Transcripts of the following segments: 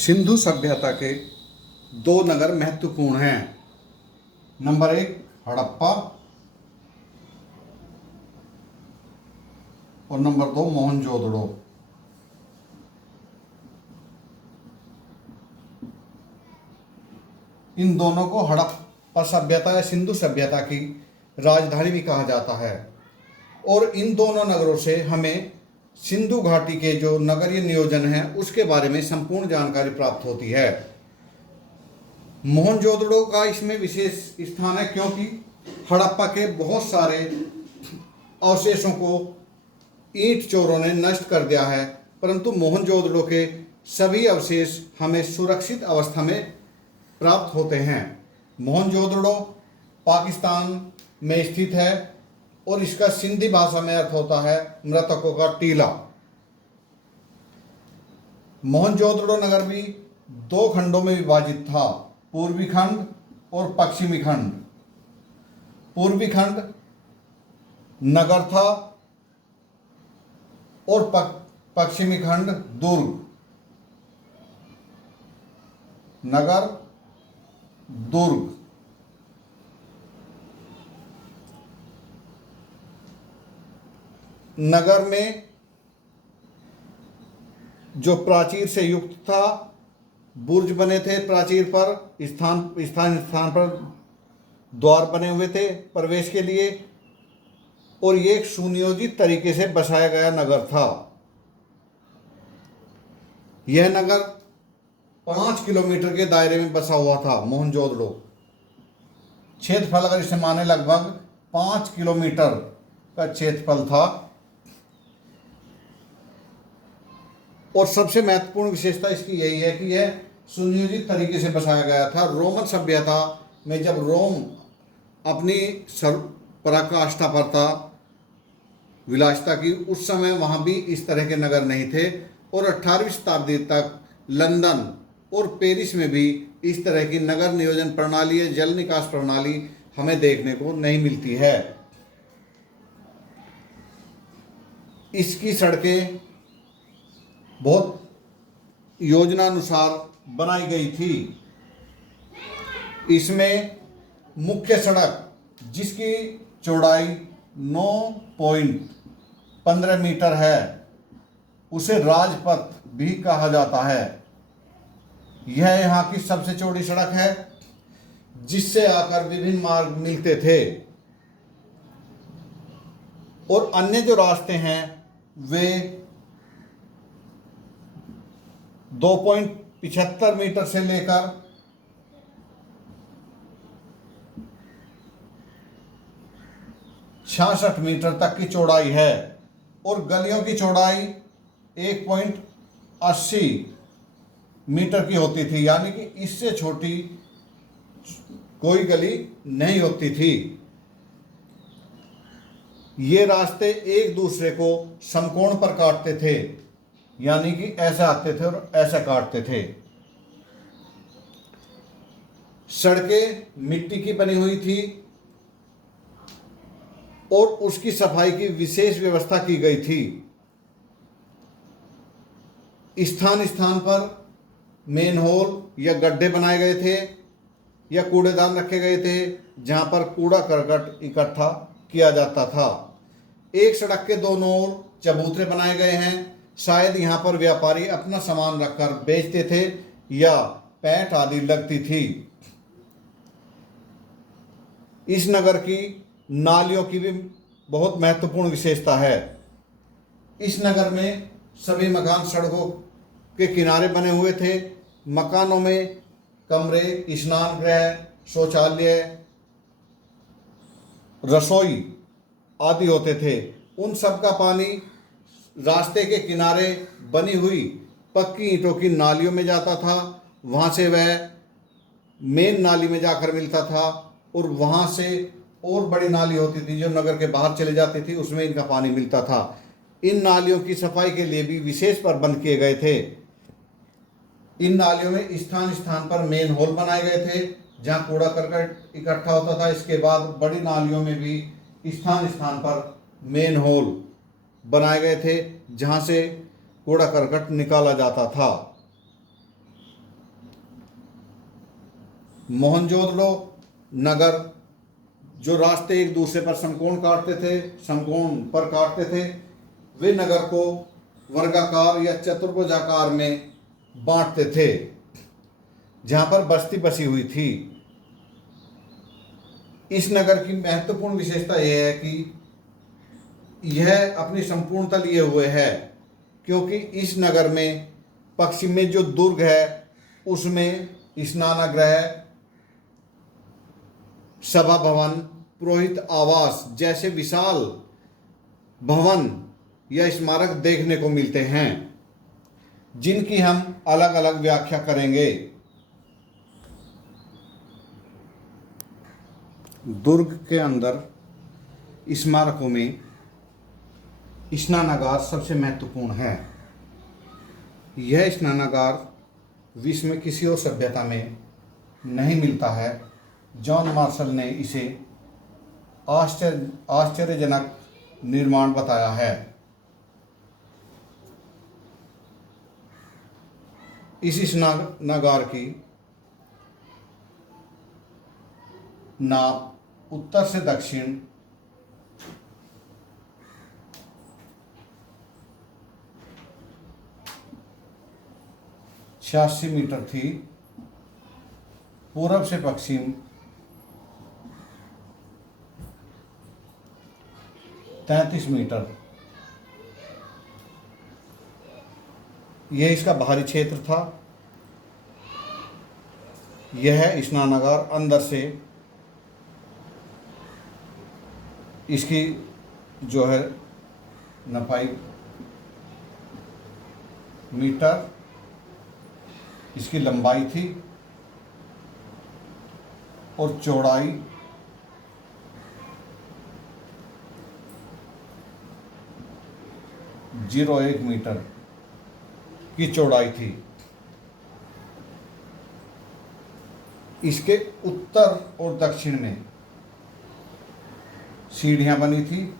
सिंधु सभ्यता के दो नगर महत्वपूर्ण हैं। नंबर 1 हड़प्पा और नंबर 2 मोहनजोदड़ो। इन दोनों को हड़प्पा सभ्यता या सिंधु सभ्यता की राजधानी भी कहा जाता है और इन दोनों नगरों से हमें सिंधु घाटी के जो नगरीय नियोजन है उसके बारे में संपूर्ण जानकारी प्राप्त होती है। मोहनजोदड़ो का इसमें विशेष स्थान है क्योंकि हड़प्पा के बहुत सारे अवशेषों को ईंट चोरों ने नष्ट कर दिया है, परंतु मोहनजोदड़ो के सभी अवशेष हमें सुरक्षित अवस्था में प्राप्त होते हैं। मोहनजोदड़ो पाकिस्तान में स्थित है और इसका सिंधी भाषा में अर्थ होता है मृतकों का टीला। मोहनजोदड़ो नगर भी दो खंडों में विभाजित था, पूर्वी खंड और पश्चिमी खंड। पूर्वी खंड नगर था और पश्चिमी खंड दुर्ग। नगर दुर्ग। नगर में जो प्राचीर से युक्त था, बुर्ज बने थे प्राचीर पर, स्थान पर द्वार बने हुए थे प्रवेश के लिए और ये एक सुनियोजित तरीके से बसाया गया नगर था। यह नगर 5 किलोमीटर के दायरे में बसा हुआ था। मोहनजोदड़ो क्षेत्रफल अगर इसे माने लगभग 5 किलोमीटर का क्षेत्रफल था और सबसे महत्वपूर्ण विशेषता इसकी यही है कि यह सुनियोजित तरीके से बसाया गया था। रोमन सभ्यता में जब रोम अपनी पराकाष्ठा पर था विलासिता की, उस समय वहाँ भी इस तरह के नगर नहीं थे और 18वीं शताब्दी तक लंदन और पेरिस में भी इस तरह की नगर नियोजन प्रणाली या जल निकास प्रणाली हमें देखने को नहीं मिलती है। इसकी सड़कें बहुत योजनानुसार बनाई गई थी। इसमें मुख्य सड़क जिसकी चौड़ाई 9.15 मीटर है उसे राजपथ भी कहा जाता है। यह यहाँ की सबसे चौड़ी सड़क है जिससे आकर विभिन्न मार्ग मिलते थे और अन्य जो रास्ते हैं वे 2.75 मीटर से लेकर 66 मीटर तक की चौड़ाई है और गलियों की चौड़ाई 1.80 मीटर की होती थी, यानी कि इससे छोटी कोई गली नहीं होती थी। ये रास्ते एक दूसरे को समकोण पर काटते थे, यानी कि ऐसे आते थे और ऐसे काटते थे। सड़कें मिट्टी की बनी हुई थी और उसकी सफाई की विशेष व्यवस्था की गई थी। स्थान स्थान पर मेन होल या गड्ढे बनाए गए थे या कूड़ेदान रखे गए थे जहां पर कूड़ा करकट इकट्ठा किया जाता था। एक सड़क के दोनों ओर चबूतरे बनाए गए हैं, शायद यहाँ पर व्यापारी अपना सामान रखकर बेचते थे या पैंठ आदि लगती थी। इस नगर की नालियों की भी बहुत महत्वपूर्ण विशेषता है। इस नगर में सभी मकान सड़कों के किनारे बने हुए थे। मकानों में कमरे, स्नान गृह, शौचालय, रसोई आदि होते थे। उन सब का पानी रास्ते के किनारे बनी हुई पक्की ईंटों की नालियों में जाता था, वहाँ से वह मेन नाली में जाकर मिलता था और वहाँ से और बड़ी नाली होती थी जो नगर के बाहर चले जाती थी, उसमें इनका पानी मिलता था। इन नालियों की सफाई के लिए भी विशेष प्रबंध किए गए थे। इन नालियों में स्थान स्थान पर मेन होल बनाए गए थे जहाँ कूड़ा करकट इकट्ठा होता था। इसके बाद बड़ी नालियों में भी स्थान स्थान पर मेन होल बनाए गए थे जहाँ से कूड़ा करकट निकाला जाता था। मोहनजोदड़ो नगर जो रास्ते एक दूसरे पर समकोण पर काटते थे, वे नगर को वर्गाकार या चतुर्भुजाकार में बांटते थे, जहां पर बस्ती बसी हुई थी। इस नगर की महत्वपूर्ण विशेषता यह है कि यह अपनी संपूर्णता लिए हुए है, क्योंकि इस नगर में पश्चिम में जो दुर्ग है उसमें स्नानागृह, सभा भवन, पुरोहित आवास जैसे विशाल भवन या स्मारक देखने को मिलते हैं, जिनकी हम अलग अलग व्याख्या करेंगे। दुर्ग के अंदर स्मारकों में स्नानागार सबसे महत्वपूर्ण है। यह स्नानागार विश्व में किसी और सभ्यता में नहीं मिलता है। जॉन मार्शल ने इसे आश्चर्यजनक निर्माण बताया है। इस स्नानागार की नाप उत्तर से दक्षिण 86 मीटर थी, पूरब से पश्चिम 33 मीटर। यह इसका बाहरी क्षेत्र था। यह स्नानागार अंदर से इसकी जो है नफाई मीटर इसकी लंबाई थी और चौड़ाई 0.1 मीटर की चौड़ाई थी। इसके उत्तर और दक्षिण में सीढ़ियां बनी थी,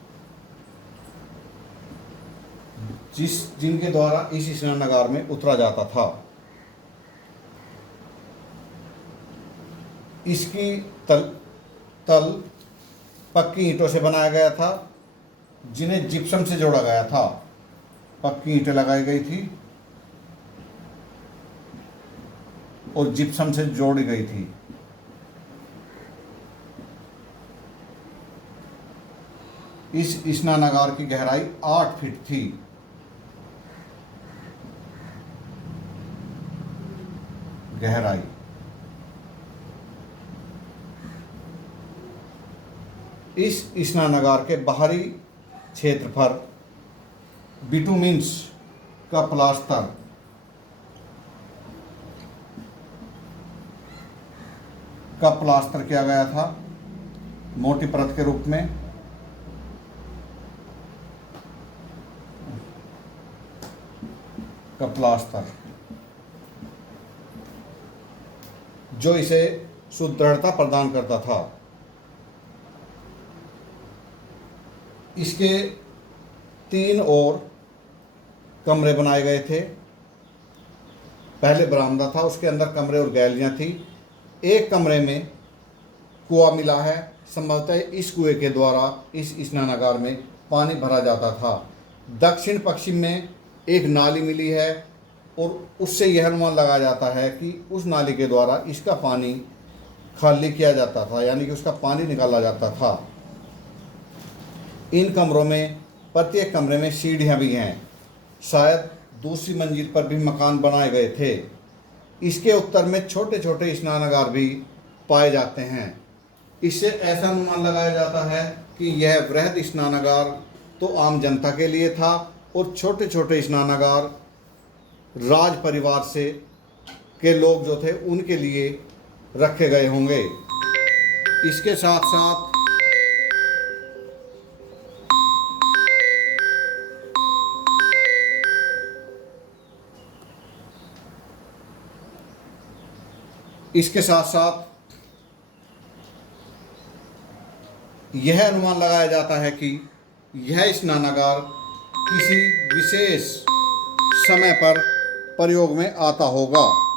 जिनके द्वारा इस स्नानागार में उतरा जाता था। इसकी तल पक्की ईंटों से बनाया गया था, जिन्हें जिप्सम से जोड़ा गया था। पक्की ईंटें लगाई गई थी और जिप्सम से जोड़ी गई थी। इस स्नानागार की गहराई 8 फीट थी। गहराई इस स्नानागार के बाहरी क्षेत्र पर बिटुमिन्स का प्लास्टर किया गया था, मोटी परत के रूप में। का प्लास्टर जो इसे सुदृढ़ता प्रदान करता था। इसके 3 और कमरे बनाए गए थे। पहले बरामदा था, उसके अंदर कमरे और गैलरियां थी। एक कमरे में कुआं मिला है। संभवतः इस कुएं के द्वारा इस स्नानागार में पानी भरा जाता था। दक्षिण पश्चिम में एक नाली मिली है और उससे यह अनुमान लगाया जाता है कि उस नाली के द्वारा इसका पानी खाली किया जाता था, यानी कि उसका पानी निकाला जाता था। इन कमरों में प्रत्येक कमरे में सीढ़ियां भी हैं। शायद दूसरी मंजिल पर भी मकान बनाए गए थे। इसके उत्तर में छोटे छोटे स्नानागार भी पाए जाते हैं। इससे ऐसा अनुमान लगाया जाता है कि यह वृहद स्नानागार तो आम जनता के लिए था और छोटे छोटे स्नानागार राज परिवार से के लोग जो थे उनके लिए रखे गए होंगे। इसके साथ साथ यह अनुमान लगाया जाता है कि यह स्नानागार किसी विशेष समय पर प्रयोग में आता होगा।